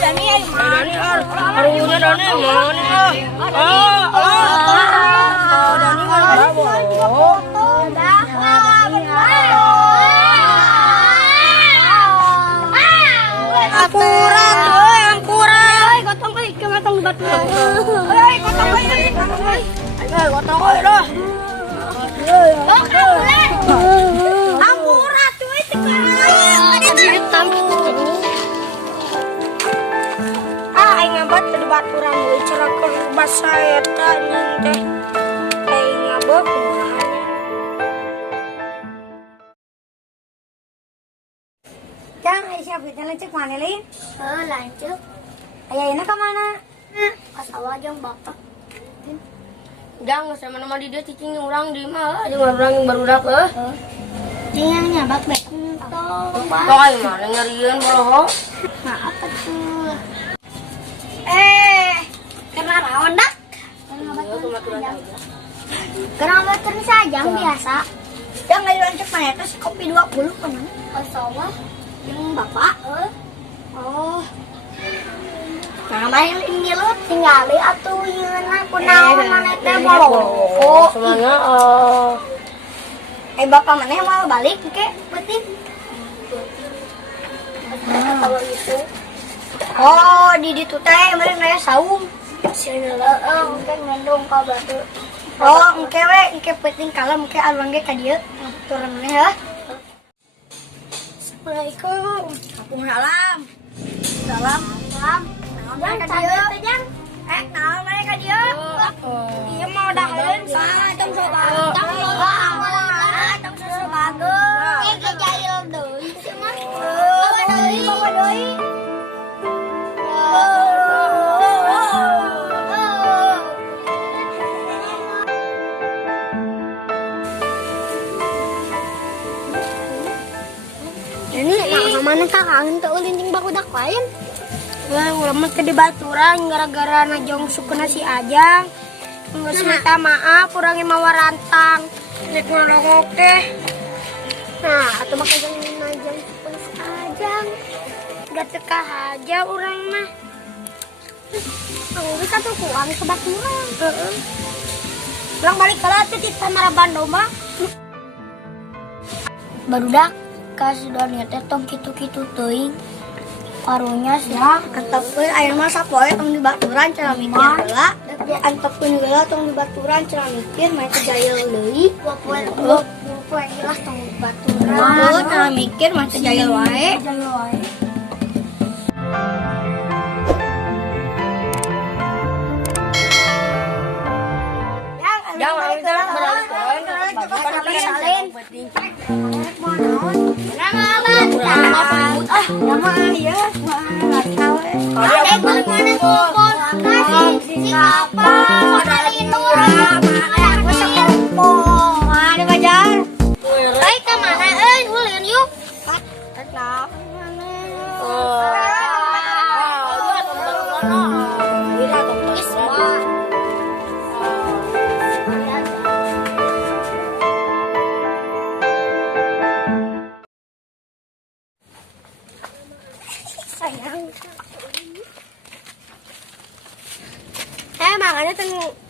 Dani ayo Dani harunya Dani mana Dani mana ampuran gotong euy gotong batu euy gotong euy dah ampuran cuy hitam aing ngabat di baturan euy cerakon basa eta ning teh aing ngabot Jang, siapa kita lancik mana lain? Lanjut. Ayah ini kemana? Ke sawah jeung bapak. Jangan sama nama dia cicing orang di mah, jangan orang yang baru dak Jeung nyabak bek. Toy mana ngerian boloho. Nah, apa tuh? Kena rawan dak. Kerang baturan saja biasa. Jangan ayo lancik mana itu si kopi 20 kemana? Ke sawah jeung bapak. Oh. Nah, main ini lo tinggali atuh yeuna kunaon maneh teh boloko. Sebenarnya Bapak maneh mau balik ke penting. Kalau itu. oh di ditu teh meureun aya saung. Sini lah, mungkin ngendong ka batu. Oh, engke we, engke penting kalem engke arwang ge ka dieu. Turun maneh ya. Assalamualaikum. Waalaikumsalam. Salam. Salam. Naon ka dieu? Naon mereka dia? Iya mau dahareun sa tong sobageun. Tong sobageun. Ke jahil deui sih mah. Bawa deui. Ini mana kangen teu ulin jeung barudak lain. Wah, urang mah teh di baturan gara-gara najong sukuna si Ajang. Geus minta maaf urang ge mawa rantang. Nek ngalongok teh. Nah, atuh mah kajang najong sukuna si Ajang. Gak teka aja urang mah. Aku bisa tuh kuang ke baturan. Urang balik kala teh ti Tamara Domba. Barudak kasih doanya teh tong kitu-kitu teuing. Parunya sih Antepkeun aya mah sapoe tong di baturan cara mikir heula. Antepkeun heula tong di baturan cara mikir mah teh jayel deui. poe lah tong baturan. Tuh, cara mikir mah teh jayel wae. Jangan salin. nama iya nggak tahu Mana kumpul kasih si kapal modal itu aku sekumpul. mana bajar Ke mana ulin yuk.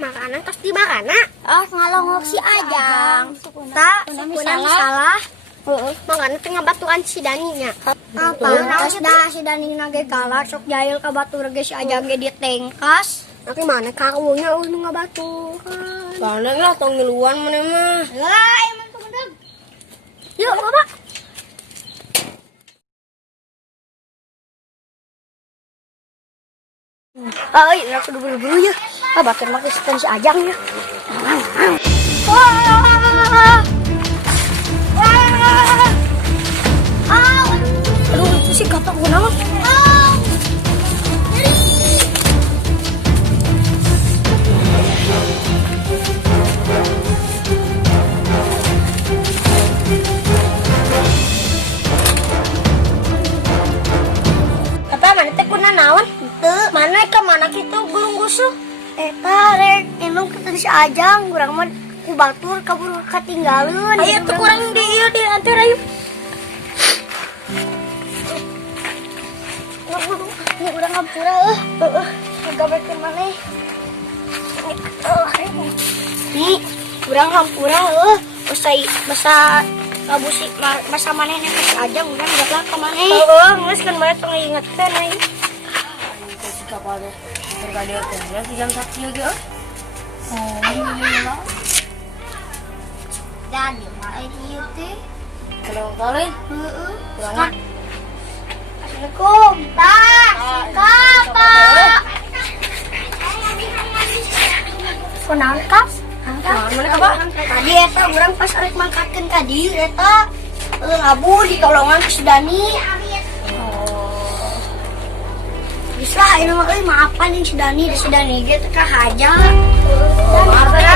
makanan tos di mana? Oh, ngalongok si Ajang. Tak, Kuna salah. Makanya tengah batuan si Daninya. Apa? Terus dah si Dani nage galak sok jahil ke batu ge si Ajang ge ditengkas. Tapi mana karunya nu ngabatu kan. Pandang lah tong ngiluan mana mah. Lah, emang kemudian. Yuk, Bapak. Iya, aku buru-buru ya. Batur mah kesetan si Ajang ya. Aduh, itu sih kata gue naon. Apa mana teh kuna naon? Mana ke mana kitu gulung gusuh? Eta rek enung keteu si Ajang, urang mah ku batur kabur katinggalun. Ayo tuh kurang di ieu di antar ayo. Ini udah ngapura gabekeun maneh. Nih, urang hampura basa kabusi masa maneh netes aja urang gerak ka maneh. Geus kan maneh tong ngingetkeun ai. Si kapal teh berkali teh si jam 1 ge. Dan mah ieu teh. Kalau kali, kurang. Assalamualaikum, Pak. Pak. Kunaon, Kak? Mana apa? Tadi eta urang pas arek mangkatkeun ka dieu eta abu di tolongan si Dani. Bisa ini mah maafan yang si Dani ge teh ka haja. Maaf ya.